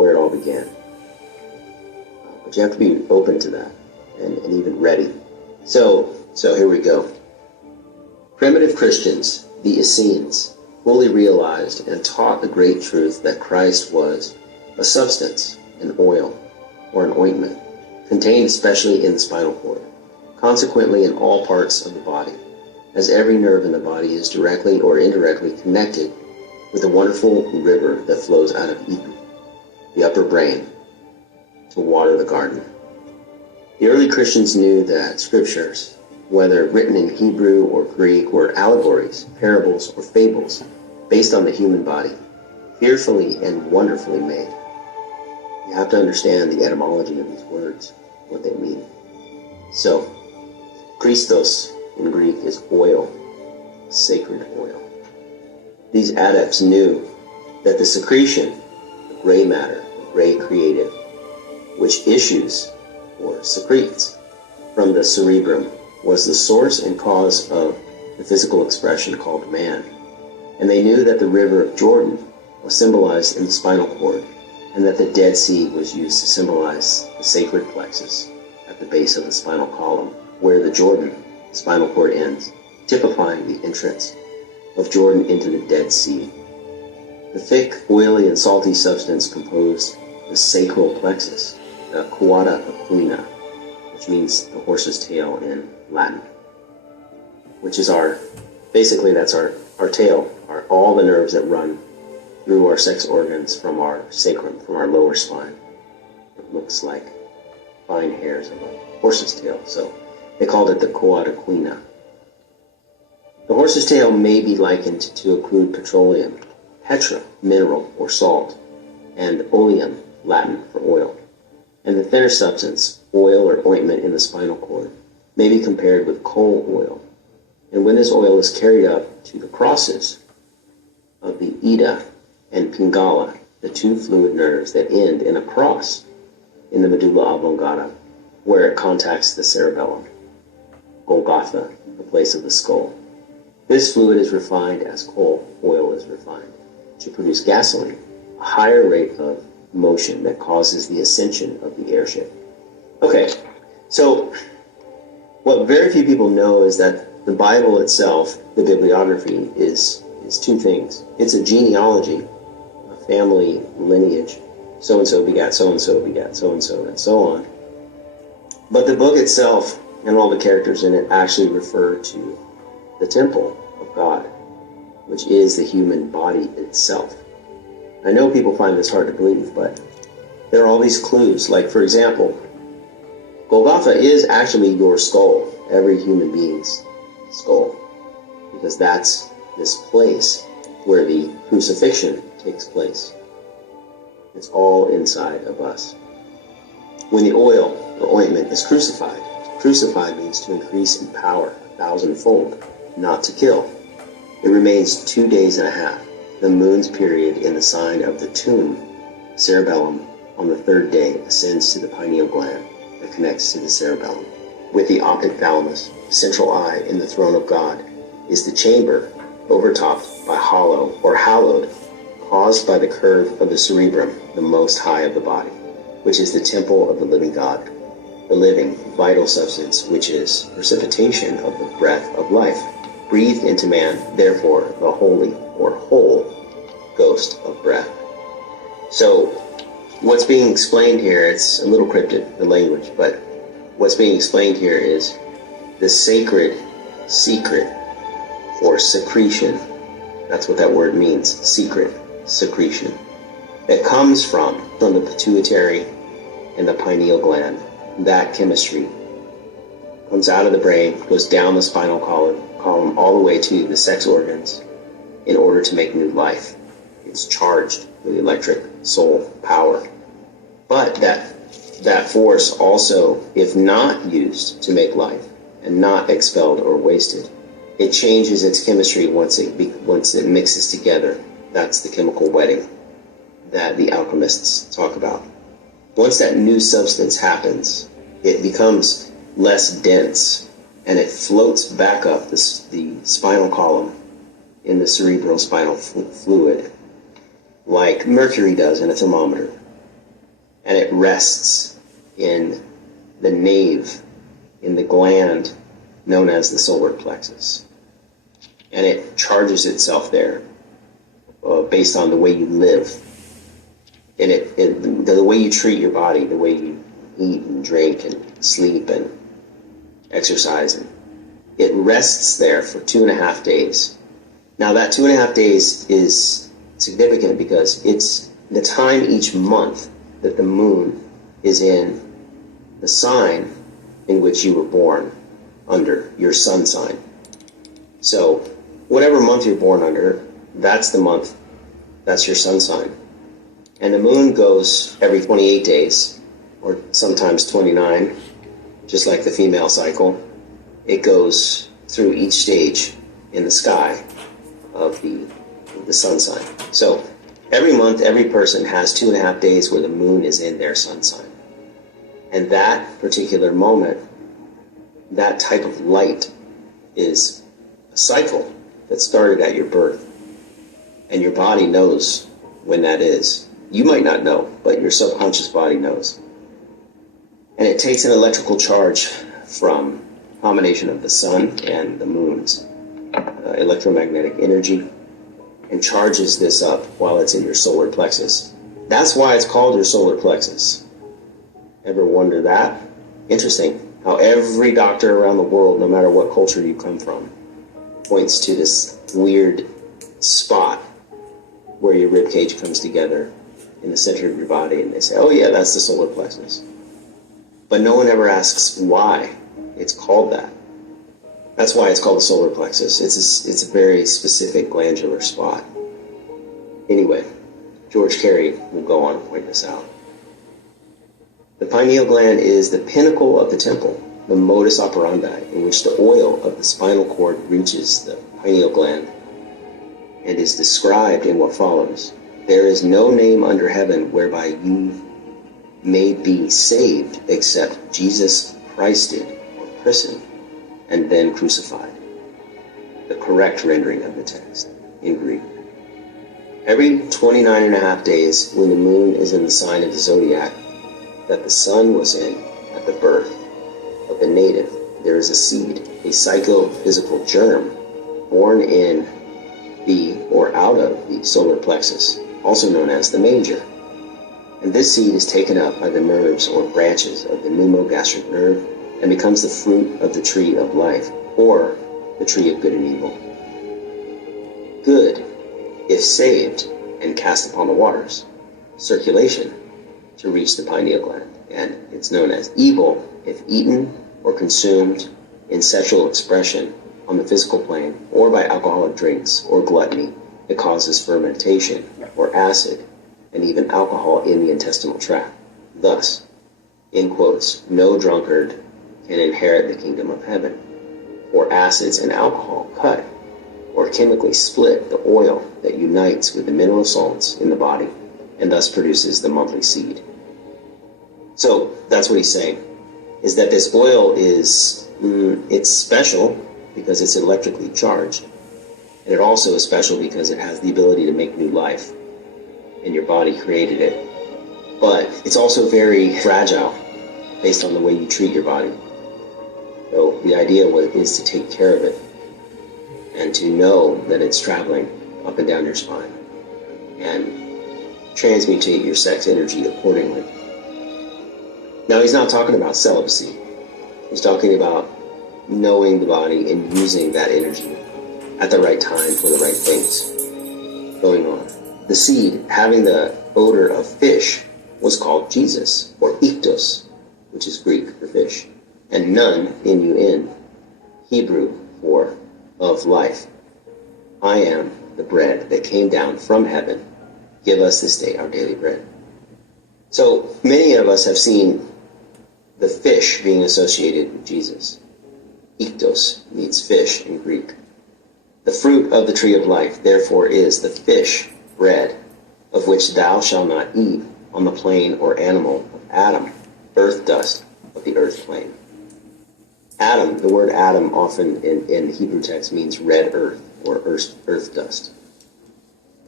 where it all began. But you have to be open to that and even ready. So here we go. Primitive Christians, the Essenes, fully realized and taught the great truth that Christ was a substance, an oil, or an ointment, contained especially in the spinal cord, consequently in all parts of the body, as every nerve in the body is directly or indirectly connected with the wonderful river that flows out of Eden, the upper brain, to water the garden. The early Christians knew that scriptures, whether written in Hebrew or Greek, were allegories, parables, or fables based on the human body, fearfully and wonderfully made. You have to understand the etymology of these words, what they mean. So, Christos in Greek is oil, sacred oil. These adepts knew that the secretion, the gray matter, the gray creative, which issues or secretes from the cerebrum, was the source and cause of the physical expression called man. And they knew that the river of Jordan was symbolized in the spinal cord, and that the Dead Sea was used to symbolize the sacred plexus at the base of the spinal column, where the Jordan spinal cord ends, typifying the entrance of Jordan into the Dead Sea. The thick, oily, and salty substance composed the sacral plexus, the cauda equina, which means the horse's tail in Latin, which is that's our tail, all the nerves that run through our sex organs from our sacrum, from our lower spine. It looks like fine hairs of a horse's tail, so they called it the cauda equina. The horse's tail may be likened to a crude petroleum, petra, mineral or salt, and oleum, Latin for oil. And the thinner substance, oil or ointment in the spinal cord, may be compared with coal oil. And when this oil is carried up to the crosses of the Ida and Pingala, the two fluid nerves that end in a cross in the medulla oblongata, where it contacts the cerebellum, Golgotha, the place of the skull. This fluid is refined as coal oil is refined to produce gasoline, a higher rate of motion that causes the ascension of the airship. Okay, so what very few people know is that the Bible itself, the bibliography, is two things. It's a genealogy, a family lineage. So-and-so begat so-and-so begat so-and-so, and so on. But the book itself and all the characters in it actually refer to the temple of God, which is the human body itself. I know people find this hard to believe, but there are all these clues. Like, for example, Golgotha is actually your skull, every human being's skull, because that's this place where the crucifixion takes place. It's all inside of us. When the oil or ointment is crucified, crucified means to increase in power 1,000-fold, not to kill. It remains 2 days and a half, the moon's period in the sign of the tomb, cerebellum. On the third day ascends to the pineal gland that connects to the cerebellum. With the optic thalamus, the central eye in the throne of God, is the chamber overtopped by hollow or hallowed, caused by the curve of the cerebrum, the most high of the body, which is the temple of the living God, the living, vital substance, which is precipitation of the breath of life, breathed into man, therefore the holy or whole ghost of breath. So what's being explained here, it's a little cryptic, the language, but what's being explained here is the sacred secret or secretion. That's what that word means, secret, secretion, that comes from the pituitary and the pineal gland. That chemistry comes out of the brain, goes down the spinal column all the way to the sex organs in order to make new life. It's charged with electric soul power. But that force also, if not used to make life and not expelled or wasted, it changes its chemistry once it mixes together. That's the chemical wedding that the alchemists talk about. Once that new substance happens, it becomes less dense and it floats back up the spinal column in the cerebral spinal fluid like mercury does in a thermometer. and it rests in the nave, in the gland known as the solar plexus. And it charges itself there based on the way you live. And the way you treat your body, the way you eat and drink and sleep and exercise. And it rests there for 2.5 days. Now that 2.5 days is significant because it's the time each month that the moon is in the sign in which you were born under, your sun sign. So whatever month you're born under, that's the month, that's your sun sign. And the moon goes every 28 days, or sometimes 29, just like the female cycle. It goes through each stage in the sky of the sun sign. So every month, every person has 2.5 days where the moon is in their sun sign. And that particular moment, that type of light, is a cycle that started at your birth. And your body knows when that is. You might not know, but your subconscious body knows. And it takes an electrical charge from a combination of the sun and the moon's electromagnetic energy and charges this up while it's in your solar plexus. That's why it's called your solar plexus. Ever wonder that? Interesting how every doctor around the world, no matter what culture you come from, points to this weird spot where your rib cage comes together in the center of your body, and they say, oh yeah, that's the solar plexus. But no one ever asks why it's called that. That's why it's called the solar plexus. It's a very specific glandular spot. Anyway, George Carey will go on to point this out. The pineal gland is the pinnacle of the temple, the modus operandi in which the oil of the spinal cord reaches the pineal gland, and is described in what follows. There is no name under heaven whereby you may be saved except Jesus Christ did, or christened, and then crucified. The correct rendering of the text in Greek. Every 29.5 days, when the moon is in the sign of the zodiac that the sun was in at the birth of the native, there is a seed, a psychophysical germ, born in the or out of the solar plexus, also known as the manger. And this seed is taken up by the nerves or branches of the pneumogastric nerve and becomes the fruit of the tree of life, or the tree of good and evil. Good, if saved and cast upon the waters, circulation, to reach the pineal gland, and it's known as evil if eaten or consumed in sexual expression on the physical plane, or by alcoholic drinks or gluttony that causes fermentation or acid and even alcohol in the intestinal tract. Thus, in quotes, no drunkard can inherit the kingdom of heaven, for acids and alcohol cut or chemically split the oil that unites with the mineral salts in the body and thus produces the monthly seed. So that's what he's saying, is that this oil is, it's special because it's electrically charged. And it also is special because it has the ability to make new life. And your body created it. But it's also very fragile based on the way you treat your body. So the idea is to take care of it and to know that it's traveling up and down your spine and transmutate your sex energy accordingly. Now, he's not talking about celibacy. He's talking about knowing the body and using that energy at the right time for the right things going on. The seed, having the odor of fish, was called Jesus, or iktos, which is Greek for fish, and nun, N-U-N, Hebrew for of life. I am the bread that came down from heaven. Give us this day our daily bread. So many of us have seen the fish being associated with Jesus. Iktos means fish in Greek. The fruit of the tree of life, therefore, is the fish, bread, of which thou shalt not eat on the plain or animal of Adam, earth dust of the earth plane. Adam, the word Adam often in the Hebrew text means red earth or earth dust.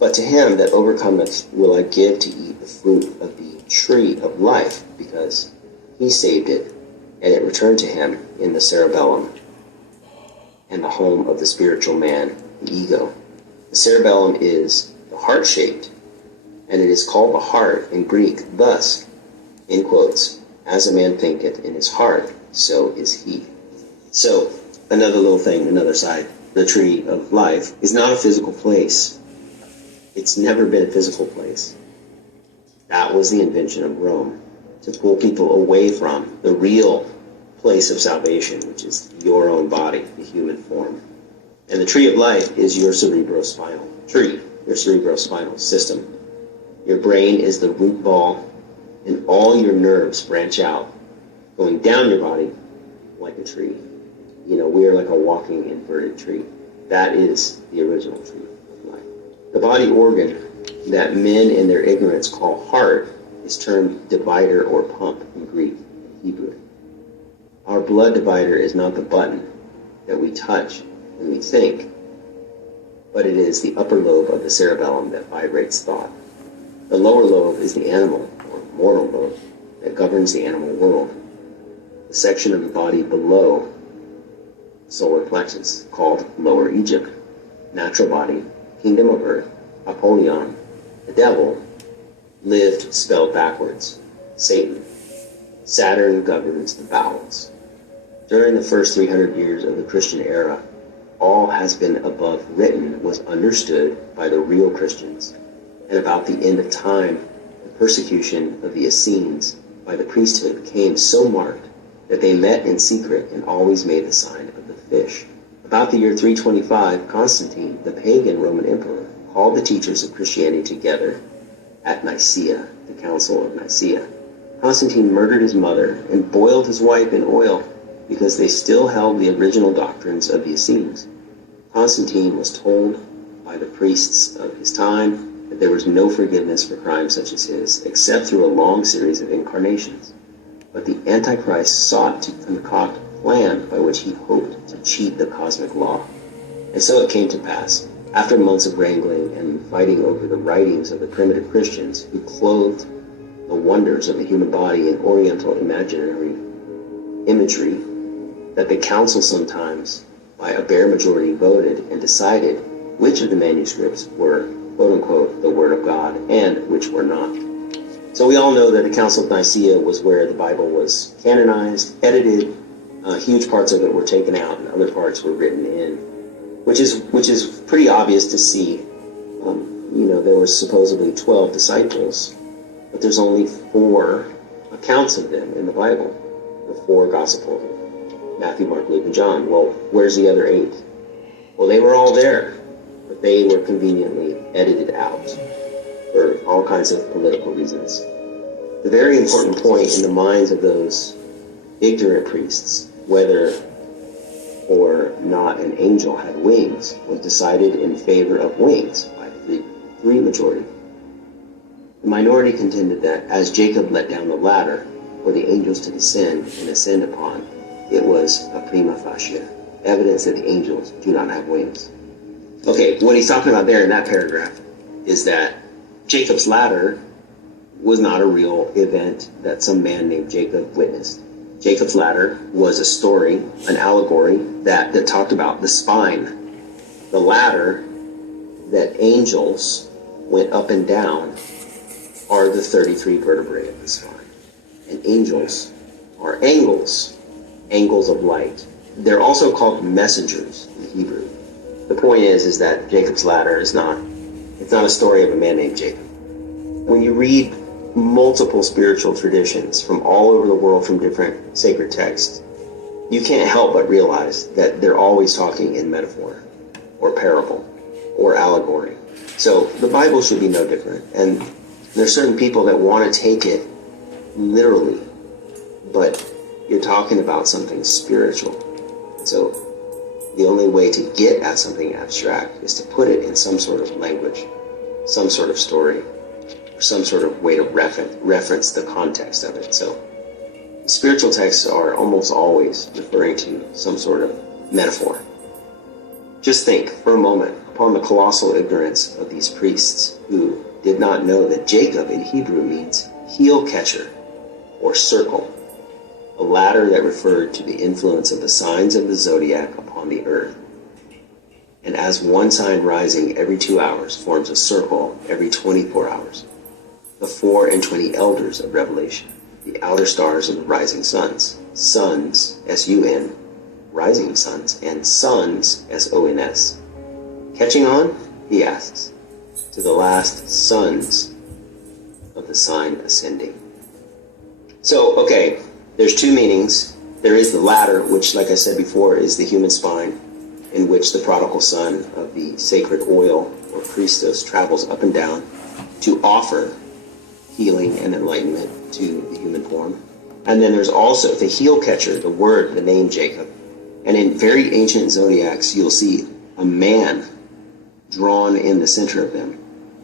But to him that overcometh will I give to eat the fruit of the tree of life, because he saved it, and it returned to him in the cerebellum, and the home of the spiritual man, the ego. The cerebellum is the heart-shaped, and it is called the heart in Greek, thus, in quotes, as a man thinketh in his heart, so is he. So, another little thing, another side, the tree of life is not a physical place. It's never been a physical place. That was the invention of Rome, to pull people away from the real place of salvation, which is your own body, the human form. And the tree of life is your cerebrospinal tree, your cerebrospinal system. Your brain is the root ball, and all your nerves branch out, going down your body like a tree. You know, we are like a walking inverted tree. That is the original tree of life. The body organ that men in their ignorance call heart is termed divider or pump in Greek and Hebrew. Our blood divider is not the button that we touch when we think, but it is the upper lobe of the cerebellum that vibrates thought. The lower lobe is the animal or mortal lobe that governs the animal world. The section of the body below solar plexus, called Lower Egypt, natural body, kingdom of earth, Apollyon, the devil, lived spelled backwards, Satan. Saturn governs the bowels. During the first 300 years of the Christian era, all has been above written was understood by the real Christians, and about the end of time, the persecution of the Essenes by the priesthood became so marked that they met in secret and always made the sign of the fish. About the year 325, Constantine, the pagan Roman emperor, called the teachers of Christianity together at Nicaea, the Council of Nicaea. Constantine murdered his mother and boiled his wife in oil because they still held the original doctrines of the Essenes. Constantine was told by the priests of his time that there was no forgiveness for crimes such as his, except through a long series of incarnations. But the Antichrist sought to concoct a plan by which he hoped to cheat the cosmic law. And so it came to pass, after months of wrangling and fighting over the writings of the primitive Christians who clothed the wonders of the human body in oriental imaginary imagery, that the council sometimes, by a bare majority, voted and decided which of the manuscripts were, quote-unquote, the Word of God, and which were not. So we all know that the Council of Nicaea was where the Bible was canonized, edited, huge parts of it were taken out, and other parts were written in, which is pretty obvious to see. There were supposedly 12 disciples, but there's only 4 accounts of them in the Bible, the 4 Gospels, Matthew, Mark, Luke, and John. Well, where's the other 8? Well, they were all there, but they were conveniently edited out for all kinds of political reasons. The very important point in the minds of those ignorant priests, whether or not an angel had wings, was decided in favor of wings by the 3 majority. The minority contended that as Jacob let down the ladder for the angels to descend and ascend upon, it was a prima facie evidence that the angels do not have wings. Okay, what he's talking about there in that paragraph is that Jacob's ladder was not a real event that some man named Jacob witnessed. Jacob's ladder was a story, an allegory that talked about the spine. The ladder that angels went up and down are the 33 vertebrae of the spine. And angels are angles of light. They're also called messengers in Hebrew. The point is that Jacob's ladder is not a story of a man named Jacob. When you read multiple spiritual traditions from all over the world from different sacred texts, you can't help but realize that they're always talking in metaphor or parable or allegory. So the Bible should be no different. And there's certain people that want to take it literally, but you're talking about something spiritual. So the only way to get at something abstract is to put it in some sort of language, some sort of story, or some sort of way to reference the context of it. So spiritual texts are almost always referring to some sort of metaphor. Just think for a moment upon the colossal ignorance of these priests who did not know that Jacob in Hebrew means heel catcher or circle, a ladder that referred to the influence of the signs of the zodiac upon the earth. And as one sign rising every 2 hours forms a circle every 24 hours, the 24 elders of Revelation, the outer stars of the rising suns, suns, S-U-N, rising suns, and sons, S-O-N-S. Catching on, he asks, to the last sons of the sign ascending. So, okay, there's two meanings. There is the ladder, which, like I said before, is the human spine, in which the prodigal son of the sacred oil or Christos travels up and down to offer healing and enlightenment to the human form. And then there's also the heel catcher, the word, the name Jacob. And in very ancient zodiacs, you'll see a man drawn in the center of them,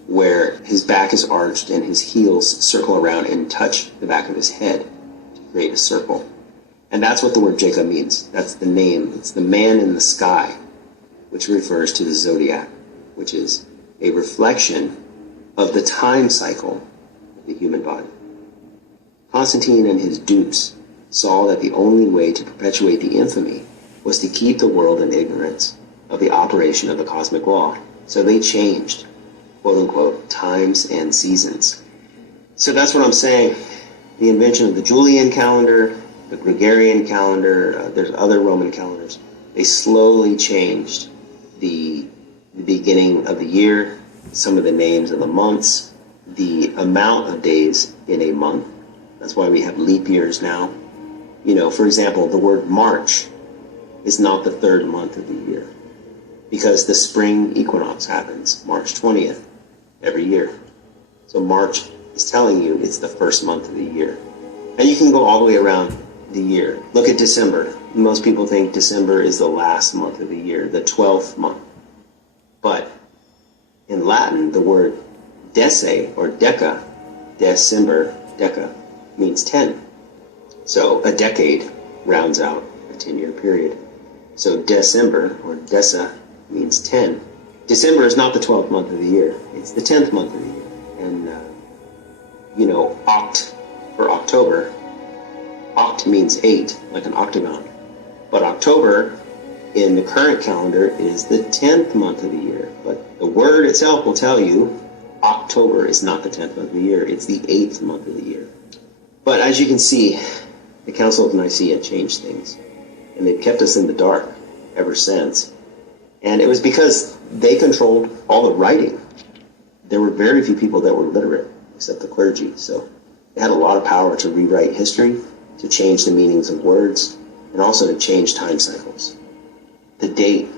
where his back is arched and his heels circle around and touch the back of his head to create a circle. And that's what the word Jacob means. That's the name. It's the man in the sky, which refers to the zodiac, which is a reflection of the time cycle of the human body. Constantine and his dupes saw that the only way to perpetuate the infamy was to keep the world in ignorance of the operation of the cosmic law. So they changed, quote unquote, times and seasons. So that's what I'm saying. The invention of the Julian calendar, the Gregorian calendar, there's other Roman calendars. They slowly changed the beginning of the year, some of the names of the months, the amount of days in a month. That's why we have leap years now. You know, for example, the word March is not the third month of the year, because the spring equinox happens March 20th every year. So March is telling you it's the first month of the year. And you can go all the way around the year. Look at December. Most people think December is the last month of the year, the 12th month. But in Latin, the word dece or deca, December, deca, means 10. So a decade rounds out a 10-year period. So December, or Desa, means 10. December is not the 12th month of the year. It's the 10th month of the year. And, oct for October, oct means 8, like an octagon. But October, in the current calendar, is the 10th month of the year. But the word itself will tell you October is not the 10th month of the year. It's the 8th month of the year. But as you can see, the Council of Nicaea changed things. And they've kept us in the dark ever since. And it was because they controlled all the writing. There were very few people that were literate, except the clergy. So they had a lot of power to rewrite history, to change the meanings of words, and also to change time cycles. The date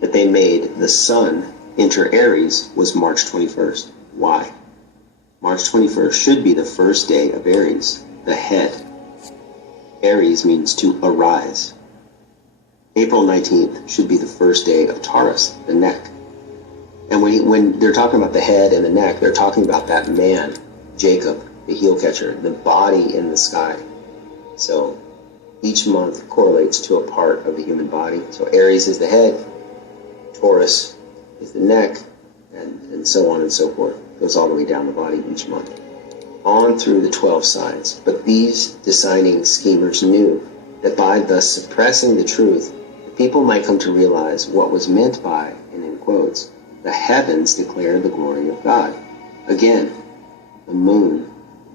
that they made the sun enter Aries was March 21st. Why? March 21st should be the first day of Aries, the head. Aries means to arise. April 19th should be the first day of Taurus, the neck. And when they're talking about the head and the neck, they're talking about that man, Jacob, the heel catcher, the body in the sky. So each month correlates to a part of the human body. So Aries is the head, Taurus is the neck, and so on and so forth. It goes all the way down the body each month, on through the 12 signs. But these designing schemers knew that by thus suppressing the truth, people might come to realize what was meant by, and in quotes, the heavens declare the glory of God. Again, the moon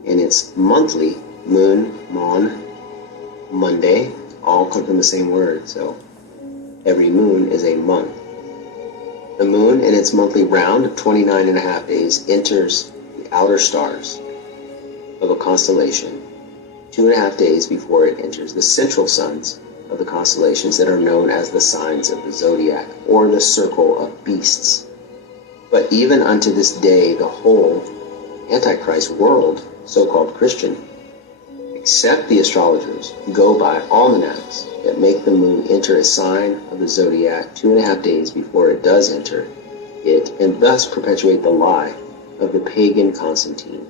in its monthly, moon, mon, Monday, all come from the same word. So every moon is a month. The moon in its monthly round of 29 and a half days enters the outer stars of a constellation 2.5 days before it enters the central suns of the constellations that are known as the signs of the zodiac, or the circle of beasts. But even unto this day, the whole Antichrist world, so-called Christian, except the astrologers, go by almanacs that make the moon enter a sign of the zodiac 2.5 days before it does enter it, and thus perpetuate the lie of the pagan Constantine,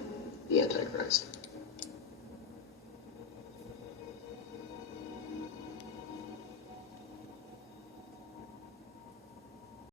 the Antichrist.